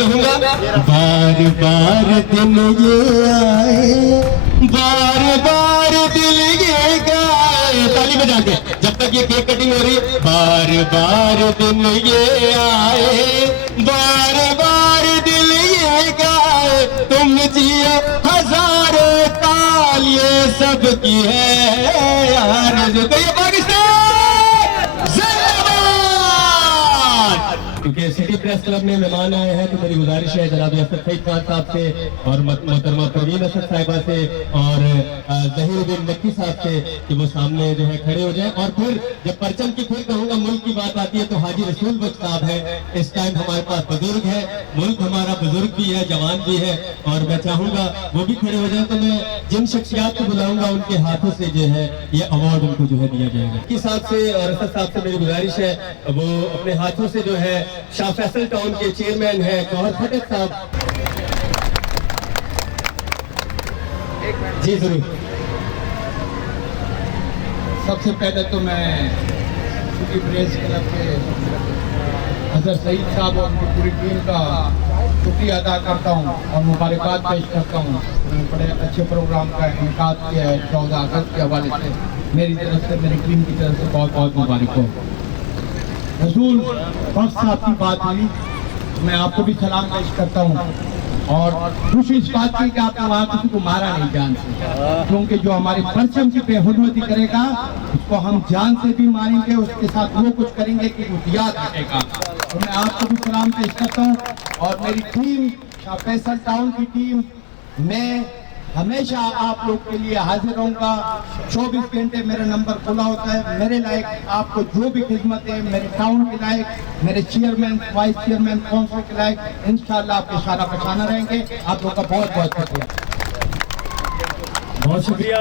कहूंगा, बार बार दिन ये आए, बार बार दिल ये गाए। ताली बजा के जब तक ये केक कटिंग हो रही है। बार बार दिन ये आए, बार बार दिल ये गाए, तुम जियो हजारों साल, ये सबकी है आरज़ू। तो ये पाकिस्तान क्योंकि सिटी प्रेस क्लब में मेहमान आए हैं, तो मेरी गुजारिश है जनाब असद सईद खान साहब से और मोहतरमा परवीन असद साहिबा से और ज़हीरुद्दीन मक्की साहब से कि वो सामने जो है खड़े हो जाएं। और फिर जब परचम की फिर कहूँगा मुल्क की बात आती है तो हाजी रसूल बख्श साहब है। इस टाइम हमारे पास बुजुर्ग है, मुल्क हमारा बुजुर्ग भी है, जवान भी है, और मैं चाहूँगा वो भी खड़े हो जाए। तो मैं जिन शख्सियात को बुलाऊंगा उनके हाथों से जो है ये अवार्ड उनको जो है दिया जाएगा। इस साहब से और असद साहब से मेरी गुजारिश है वो अपने हाथों से जो है शाह फैसल टाउन के चेयरमैन है गौहर खटक साहब जी जरूर। सबसे पहले तो मैं सिटी प्रेस क्लब के हज़रत सईद साहब और उनकी पूरी टीम का शुक्रिया अदा करता हूं और मुबारकबाद पेश करता हूं। बड़े अच्छे प्रोग्राम का इनेकाद किया है 14 अगस्त के हवाले से। मेरी तरफ से, मेरी टीम की तरफ से बहुत बहुत मुबारक हो। रसूल बख्श साहब की बात हुई, मैं आपको भी सलाम पेश करता हूँ और खुशी इस बात की कि आपने वहाँ किसी को मारा नहीं जान से, क्योंकि जो हमारे परचम की बेहुरमती करेगा उसको हम जान से भी मारेंगे, उसके साथ वो कुछ करेंगे कि वो याद रखेगा। तो मैं आपको भी सलाम पेश करता हूँ और मेरी टीम शाह फैसल टाउन की टीम, मैं हमेशा आप लोग के लिए हाजिर रहूंगा। 24 घंटे मेरा नंबर खुला होता है। मेरे लायक आपको जो भी खिदमत है, मेरे टाउन के लायक, मेरे चेयरमैन, वाइस चेयरमैन, काउंसिल के लायक, इंशाल्लाह आपके सारा पहचाना रहेंगे। आप लोग का बहुत बहुत शुक्रिया। बहुत शुक्रिया।